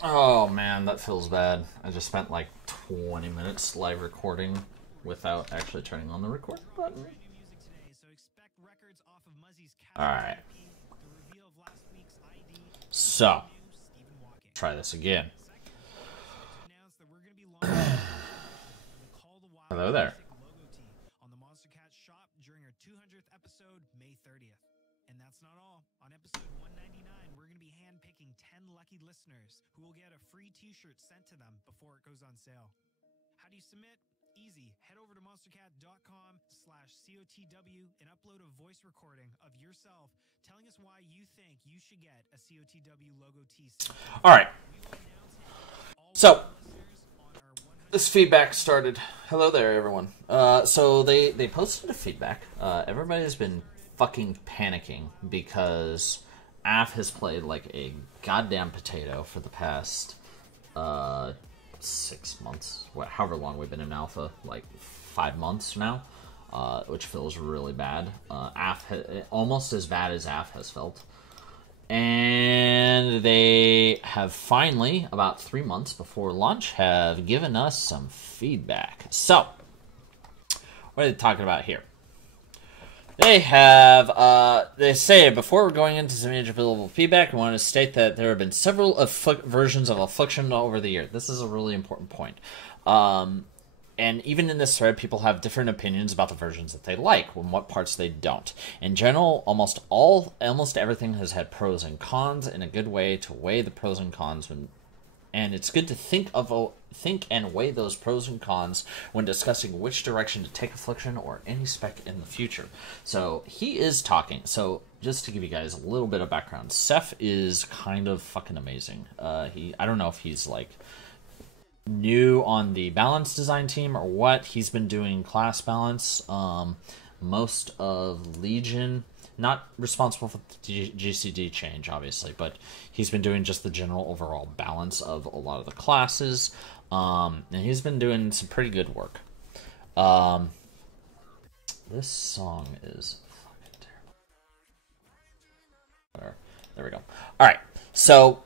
Oh man, that feels bad. I just spent like 20 minutes live recording without actually turning on the record button. Alright. So, try this again. Hello there. On the Monster Cat shop during our 200th episode, May 30th. And that's not all. On episode 199, we're going to be handpicking 10 lucky listeners who will get a free t-shirt sent to them before it goes on sale. How do you submit? Easy. Head over to monstercat.com/COTW and upload a voice recording of yourself telling us why you think you should get a COTW logo tee. All right. So, this feedback started. Hello there, everyone. So they posted a feedback. Everybody's been fucking panicking because AF has played like a goddamn potato for the past 6 months. However long we've been in alpha, like 5 months now, which feels really bad. AF almost as bad as AF has felt. And they have finally, about 3 months before launch, have given us some feedback. So, what are they talking about here? They have, they say, before we're going into some individual feedback, I want to state that there have been several versions of Affliction over the year. This is a really important point. And even in this thread, people have different opinions about the versions that they like and what parts they don't. In general, almost everything has had pros and cons in a good way to weigh the pros and cons and it's good to think and weigh those pros and cons when discussing which direction to take Affliction or any spec in the future. So he is talking. So just to give you guys a little bit of background, Seth is kind of fucking amazing. I don't know if he's like new on the balance design team or what. He's been doing class balance, most of Legion, not responsible for the GCD change obviously, but he's been doing just the general overall balance of a lot of the classes, and he's been doing some pretty good work. This song is fucking terrible. There we go. Alright, so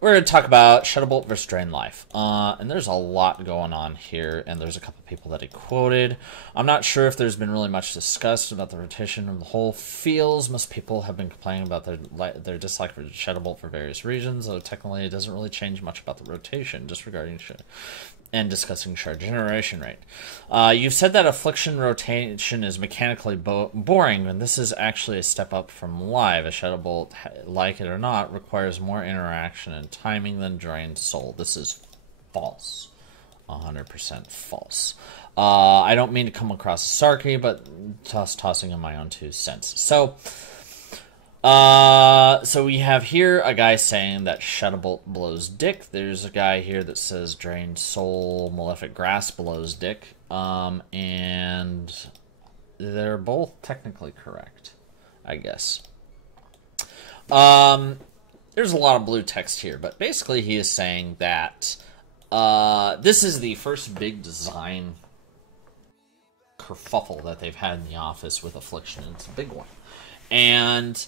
we're going to talk about Shuttlebolt versus Drain Life. And there's a lot going on here, and there's a couple people that he quoted. I'm not sure if there's been really much discussed about the rotation of the whole feels. Most people have been complaining about their dislike for Shuttlebolt for various reasons, though technically it doesn't really change much about the rotation, just regarding and discussing shard generation rate. You've said that Affliction rotation is mechanically boring, and this is actually a step up from live. A Shuttlebolt, like it or not, requires more interaction and timing than Drain Soul. This is false. 100% false. I don't mean to come across as sarky, but tossing in my own 2 cents. So we have here a guy saying that Shuttlebolt blows dick. There's a guy here that says Drain Soul Malefic Grass blows dick. And they're both technically correct, I guess. There's a lot of blue text here, but basically he is saying that this is the first big design kerfuffle that they've had in the office with Affliction. It's a big one. And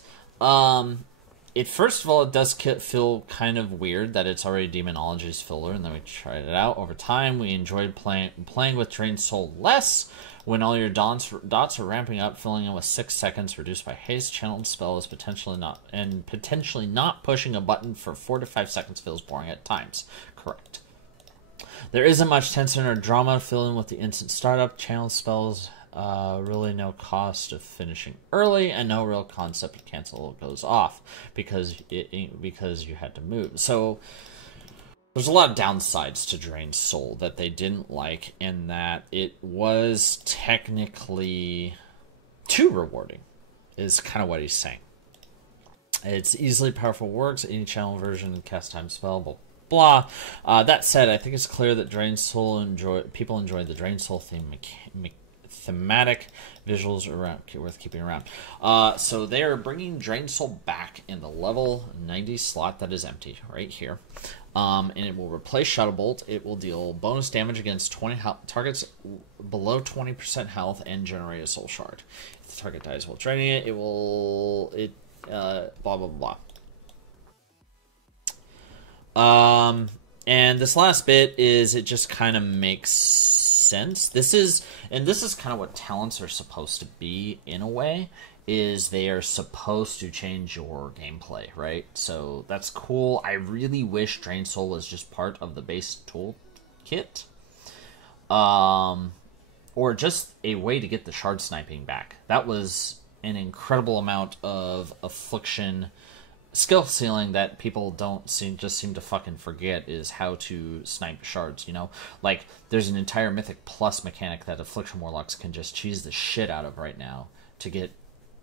first of all, it does feel kind of weird that it's already Demonology's filler, and then we tried it out. Over time, we enjoyed playing with Drain Soul less. When all your dots are ramping up, filling in with 6 seconds, reduced by haste, channeled spell is potentially not pushing a button for 4 to 5 seconds feels boring at times. Correct. There isn't much tension or drama filling with the instant startup. Channeled spells, really no cost of finishing early, and no real concept of cancel goes off because you had to move. So there's a lot of downsides to Drain Soul that they didn't like, in that it was technically too rewarding, is kind of what he's saying. It's easily powerful works, any channel version, cast time spell, blah, blah. That said, I think it's clear that people enjoy the Drain Soul thematic visuals around worth keeping around. So they are bringing Drain Soul back in the level 90 slot that is empty right here. And it will replace Shadow Bolt. It will deal bonus damage against 20 targets below 20% health and generate a Soul Shard. If the target dies while draining it, it will blah blah blah. And this last bit is it just kind of makes sense. This is kind of what talents are supposed to be in a way. Is they are supposed to change your gameplay, right? So that's cool. I really wish Drain Soul was just part of the base toolkit. Or just a way to get the shard sniping back. That was an incredible amount of Affliction skill ceiling that people seem to fucking forget is how to snipe shards, you know? Like, there's an entire Mythic Plus mechanic that Affliction Warlocks can just cheese the shit out of right now to get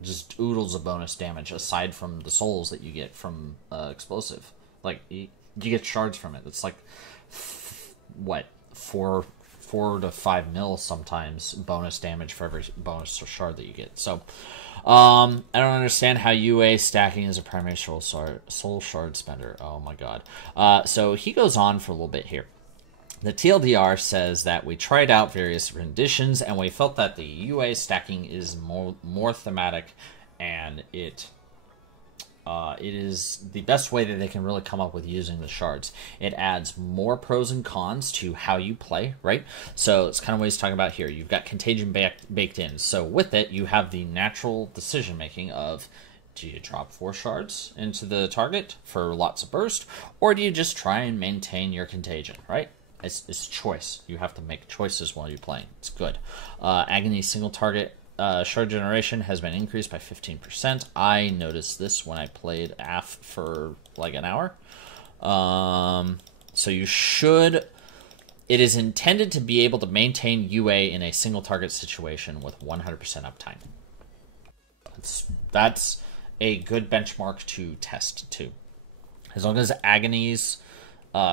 just oodles of bonus damage aside from the souls that you get from explosive. Like, you get shards from it. It's like, what, 4 to 5 mil sometimes bonus damage for every bonus shard that you get. So, I don't understand how UA stacking is a primary soul shard spender. Oh my god. So he goes on for a little bit here. The TLDR says that we tried out various renditions and we felt that the UA stacking is more thematic, and it is the best way that they can really come up with using the shards. It adds more pros and cons to how you play, right? So it's kind of what he's talking about here. You've got Contagion baked in. So with it, you have the natural decision making of, do you drop 4 shards into the target for lots of burst, or do you just try and maintain your Contagion, right? It's choice. You have to make choices while you're playing. It's good. Agony single target shard generation has been increased by 15%. I noticed this when I played AF for like an hour. So you should... It is intended to be able to maintain UA in a single target situation with 100% uptime. That's a good benchmark to test too. As long as Agony's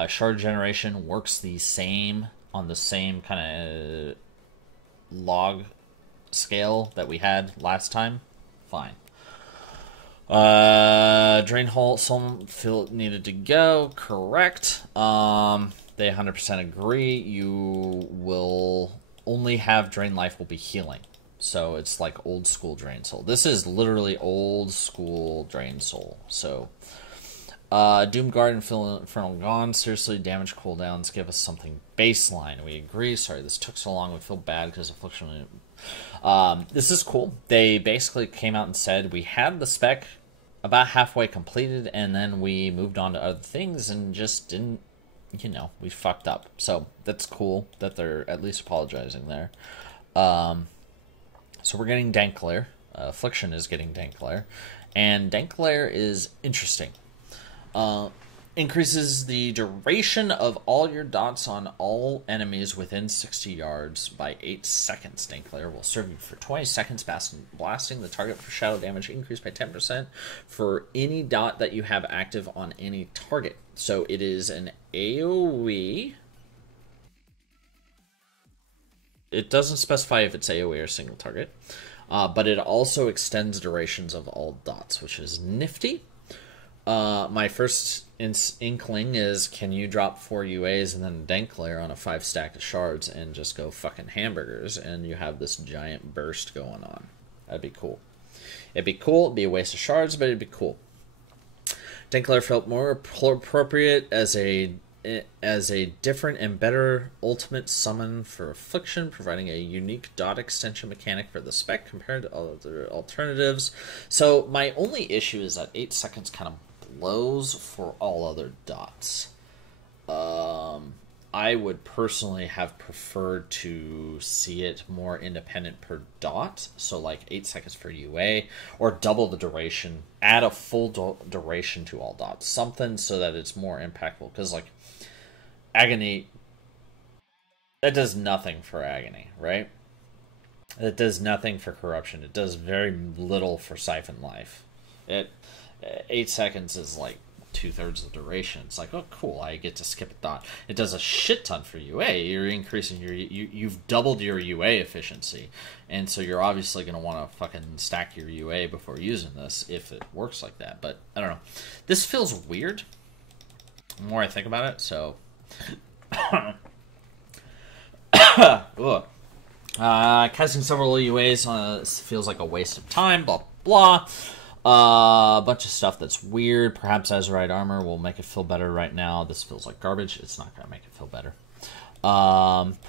shard generation works the same on the same kind of log scale that we had last time, fine. Drain Hole, some feel needed to go, correct. They 100% agree. You will only have Drain Life will be healing. So it's like old school Drain Soul. This is literally old school Drain Soul. So Doomguard and Infernal Gone, seriously, damage cooldowns give us something baseline. We agree. Sorry, this took so long. We feel bad because Affliction. This is cool. They basically came out and said we had the spec about halfway completed, and then we moved on to other things and just didn't, you know, we fucked up. So that's cool that they're at least apologizing there. So we're getting Danklair. Affliction is getting Danklair. And Danklair is interesting. Increases the duration of all your dots on all enemies within 60 yards by 8 seconds. Danklair will serve you for 20 seconds, blasting the target for shadow damage increased by 10% for any dot that you have active on any target. So it is an AoE. It doesn't specify if it's AoE or single target, but it also extends durations of all dots, which is nifty. My first inkling is, can you drop 4 UAs and then Danklair on a 5 stack of shards and just go fucking hamburgers and you have this giant burst going on? That'd be cool. It'd be cool. It'd be a waste of shards, but it'd be cool. Danklair felt more appropriate as a different and better ultimate summon for Affliction, providing a unique dot extension mechanic for the spec compared to other alternatives. So my only issue is that 8 seconds kind of blows for all other dots. I would personally have preferred to see it more independent per dot, so like 8 seconds for UA, or double the duration, add a full duration to all dots, something so that it's more impactful, because like Agony, that does nothing for Agony, right? It does nothing for Corruption. It does very little for Siphon Life. 8 seconds is like 2/3 of the duration. It's like, oh, cool, I get to skip a dot. It does a shit ton for UA. You're increasing you've doubled your UA efficiency, and so you're obviously going to want to fucking stack your UA before using this if it works like that. But I don't know. This feels weird the more I think about it. So, casting several UAs feels like a waste of time. Blah blah. A bunch of stuff that's weird. Perhaps Azurite armor will make it feel better right now. This feels like garbage. It's not going to make it feel better.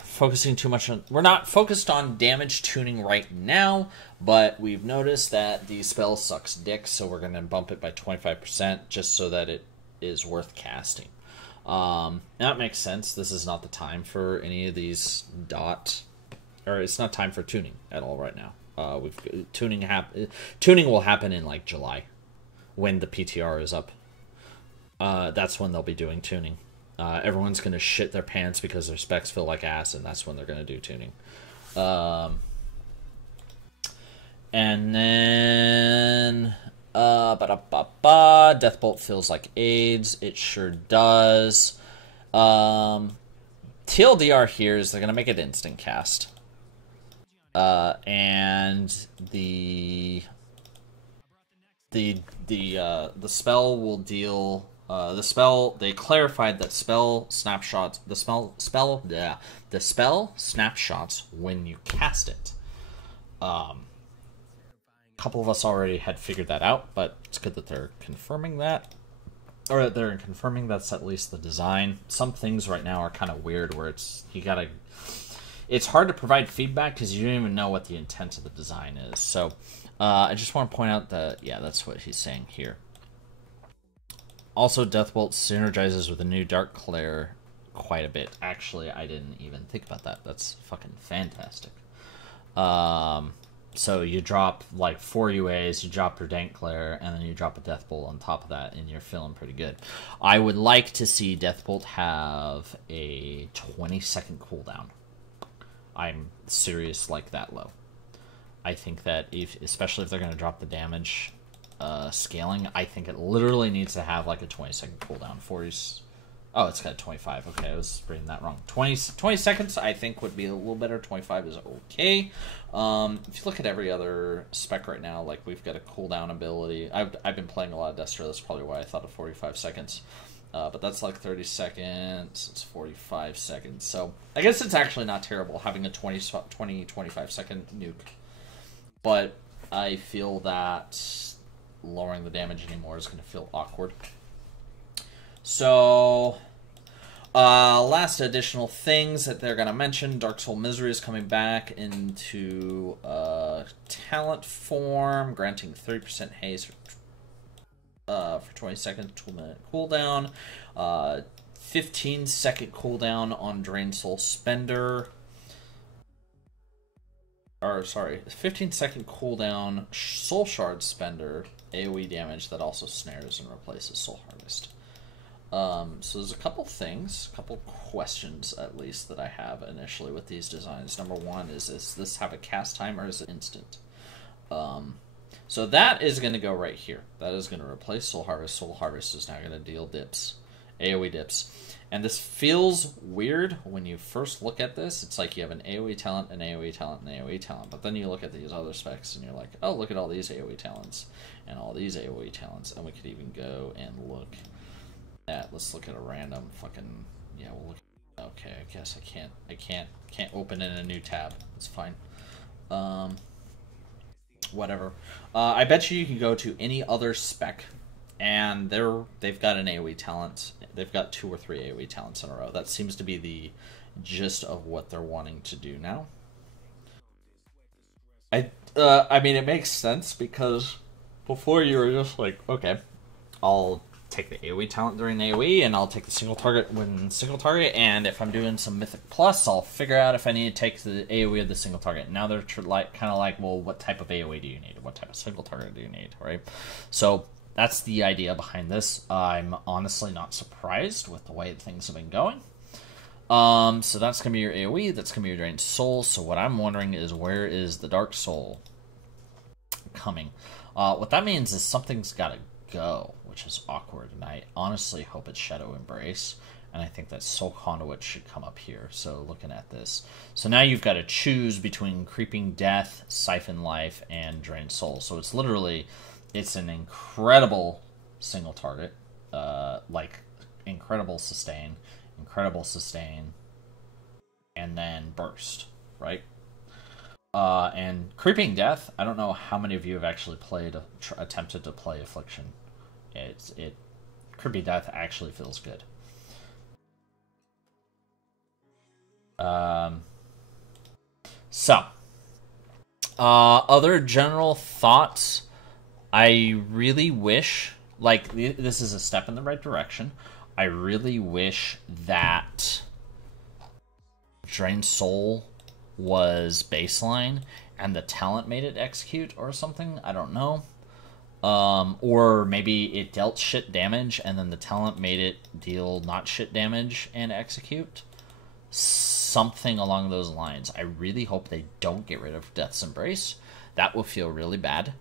Focusing too much on... We're not focused on damage tuning right now, but we've noticed that the spell sucks dick, so we're going to bump it by 25% just so that it is worth casting. That makes sense. This is not the time for any of these it's not time for tuning at all right now. Tuning will happen in like July, when the PTR is up. That's when they'll be doing tuning. Everyone's gonna shit their pants because their specs feel like ass, and that's when they're gonna do tuning. And then Deathbolt feels like AIDS. It sure does. TLDR here is they're gonna make it instant cast. And the spell will deal they clarified that the spell snapshots when you cast it. A couple of us already had figured that out, but it's good that they're confirming that. Or that they're confirming that's at least the design. Some things right now are kind of weird where it's hard to provide feedback because you don't even know what the intent of the design is. So I just want to point out that, yeah, that's what he's saying here. Also, Deathbolt synergizes with the new Dark Claire quite a bit. Actually, I didn't even think about that. That's fucking fantastic. So you drop like 4 UAs, you drop your Dank Claire, and then you drop a Deathbolt on top of that, and you're feeling pretty good. I would like to see Deathbolt have a 20-second cooldown. I'm serious like that low. I think that especially if they're going to drop the damage scaling, I think it literally needs to have like a 20-second cooldown. 40's... Oh, it's got 25. Okay, I was reading that wrong. 20 seconds, I think, would be a little better. 25 is okay. If you look at every other spec right now, like we've got a cooldown ability. I've been playing a lot of Destro. That's probably why I thought of 45 seconds. But that's like 30 seconds. It's 45 seconds. So I guess it's actually not terrible having a 25 second nuke. But I feel that lowering the damage anymore is going to feel awkward. So, last additional things that they're going to mention. Dark Soul Misery is coming back into talent form, granting 30% haste for 20 seconds, 2-minute cooldown. 15-second cooldown on Drain Soul Spender. 15-second cooldown Soul Shard Spender, AoE damage that also snares and replaces Soul Harvest. So there's a couple questions at least that I have initially with these designs. Number one is, does this have a cast time or is it instant? So that is going to go right here. That is going to replace Soul Harvest. Soul Harvest is now going to deal dips, AoE dips. And this feels weird when you first look at this. It's like you have an AoE talent, an AoE talent, and an AoE talent. But then you look at these other specs and you're like, oh, look at all these AoE talents and all these AoE talents. And we could even go and look at, let's look at a random fucking, yeah, we'll look. Okay, I guess I can't open in a new tab. It's fine. Whatever. I bet you can go to any other spec and they've got an AoE talent. They've got 2 or 3 AoE talents in a row. That seems to be the gist of what they're wanting to do now. I mean, it makes sense because before you were just like, okay, I'll take the AoE talent during AoE, and I'll take the single target when single target, and if I'm doing some Mythic Plus, I'll figure out if I need to take the AoE of the single target. Now they're kind of like, well, what type of AoE do you need? What type of single target do you need, right? So that's the idea behind this. I'm honestly not surprised with the way things have been going. So that's going to be your AoE, that's going to be your Drained Soul. So what I'm wondering is, where is the Dark Soul coming? What that means is something's got to go, which is awkward. And I honestly hope it's Shadow Embrace. And I think that Soul Conduit should come up here. So looking at this. So now you've got to choose between Creeping Death, Siphon Life, and Drain Soul. So it's literally, it's an incredible single target. Like, incredible sustain, and then burst, right? And Creeping Death, I don't know how many of you have actually attempted to play Affliction. Creeping Death actually feels good. Other general thoughts. I really wish, like, this is a step in the right direction. I really wish that Drain Soul was baseline and the talent made it execute or something. I don't know. Or maybe it dealt shit damage and then the talent made it deal not shit damage and execute. Something along those lines. I really hope they don't get rid of Death's Embrace. That will feel really bad.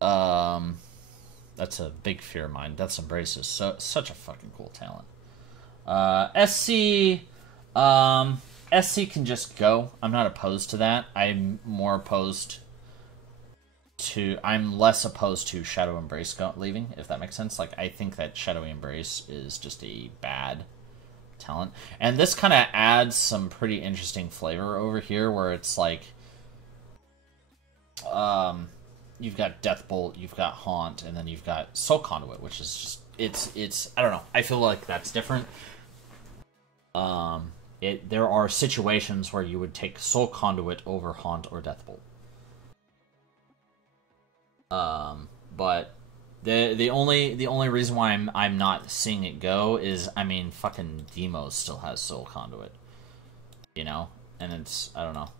That's a big fear of mine. Death's Embrace is such a fucking cool talent. SC can just go. I'm not opposed to that. I'm less opposed to Shadow Embrace leaving, if that makes sense. Like, I think that Shadow Embrace is just a bad talent. And this kind of adds some pretty interesting flavor over here, where it's like, you've got Deathbolt, you've got Haunt, and then you've got Soul Conduit, which is just, it's I don't know. I feel like that's different. There are situations where you would take Soul Conduit over Haunt or Deathbolt. But the only reason why I'm not seeing it go is, I mean, fucking Demo still has Soul Conduit, you know, and it's, I don't know.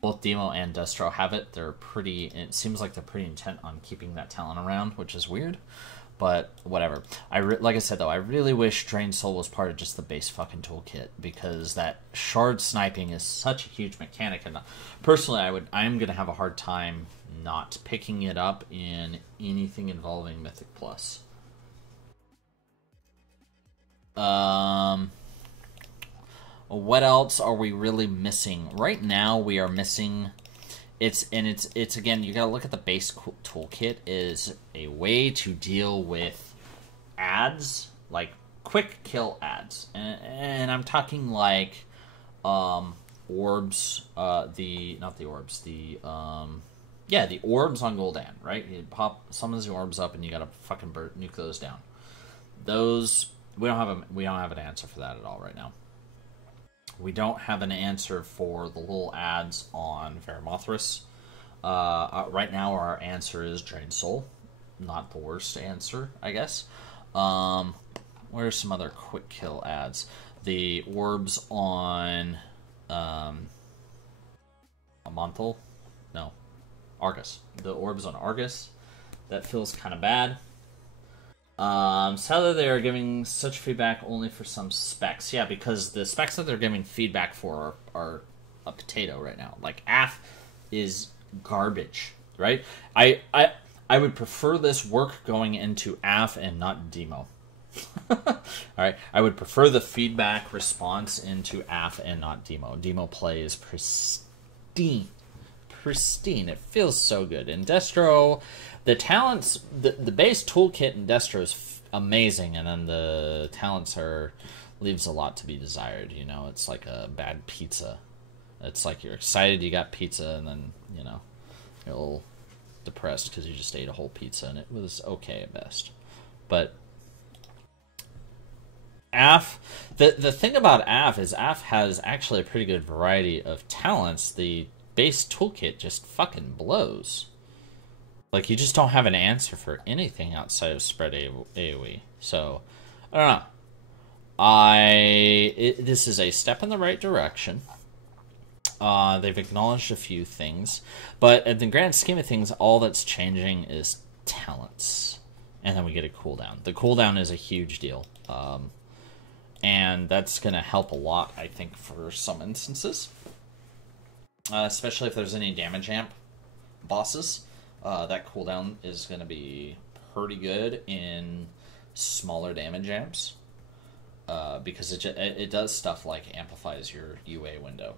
Both Demo and Destro have it. It seems like they're pretty intent on keeping that talent around, which is weird. But whatever. Like I said, though, I really wish Drain Soul was part of just the base fucking toolkit, because that shard sniping is such a huge mechanic, and personally, I'm gonna have a hard time not picking it up in anything involving Mythic Plus. What else are we really missing? Right now, we are missing. It's again, you gotta look at the base toolkit is a way to deal with ads, like quick kill ads, and I'm talking like orbs, the orbs on Gul'dan, right? You pop some of the orbs up and you gotta fucking nuke those down. Those we don't have an answer for that at all right now. We don't have an answer for the little ads on Veramothras. Right now, our answer is Drain Soul. Not the worst answer, I guess. Where's some other quick kill ads? The orbs on Amonthal? No. Argus. The orbs on Argus. That feels kind of bad. Sadly, they are giving such feedback only for some specs. Yeah, because the specs that they're giving feedback for are a potato right now. Like, AF is garbage, right? I would prefer this work going into AF and not Demo. Alright, I would prefer the feedback response into AF and not Demo. Demo play is pristine. It feels so good. In Destro, the talents, the base toolkit in Destro is amazing, and then the talents leaves a lot to be desired. You know, it's like a bad pizza. It's like you're excited you got pizza, and then, you know, you're a little depressed because you just ate a whole pizza, and it was okay at best. But AF, the thing about AF is AF has actually a pretty good variety of talents. The base toolkit just fucking blows. Like, you just don't have an answer for anything outside of spread AoE. So, I don't know. This is a step in the right direction. They've acknowledged a few things. But in the grand scheme of things, all that's changing is talents. And then we get a cooldown. The cooldown is a huge deal. And that's going to help a lot, I think, for some instances. Especially if there's any damage amp bosses. That cooldown is going to be pretty good in smaller damage amps because it does stuff like amplifies your UA window.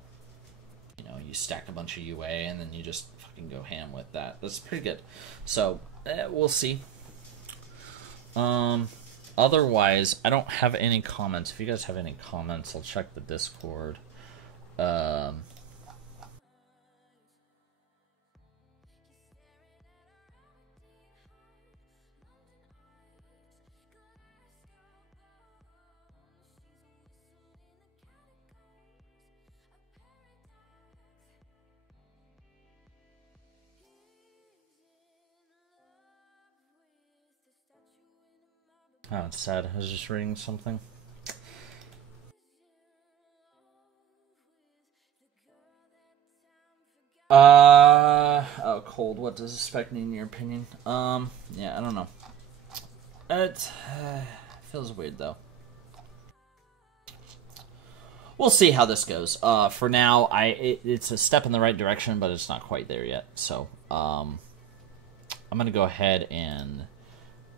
You know, you stack a bunch of UA and then you just fucking go ham with that. That's pretty good. So we'll see. Otherwise, I don't have any comments. If you guys have any comments, I'll check the Discord. Oh, it's sad. I was just reading something. Oh, cold. What does this spec need in your opinion? Yeah, I don't know. It feels weird though. We'll see how this goes. For now, it's a step in the right direction, but it's not quite there yet. So, I'm gonna go ahead and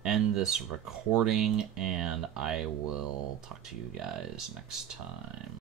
end this recording, and I will talk to you guys next time.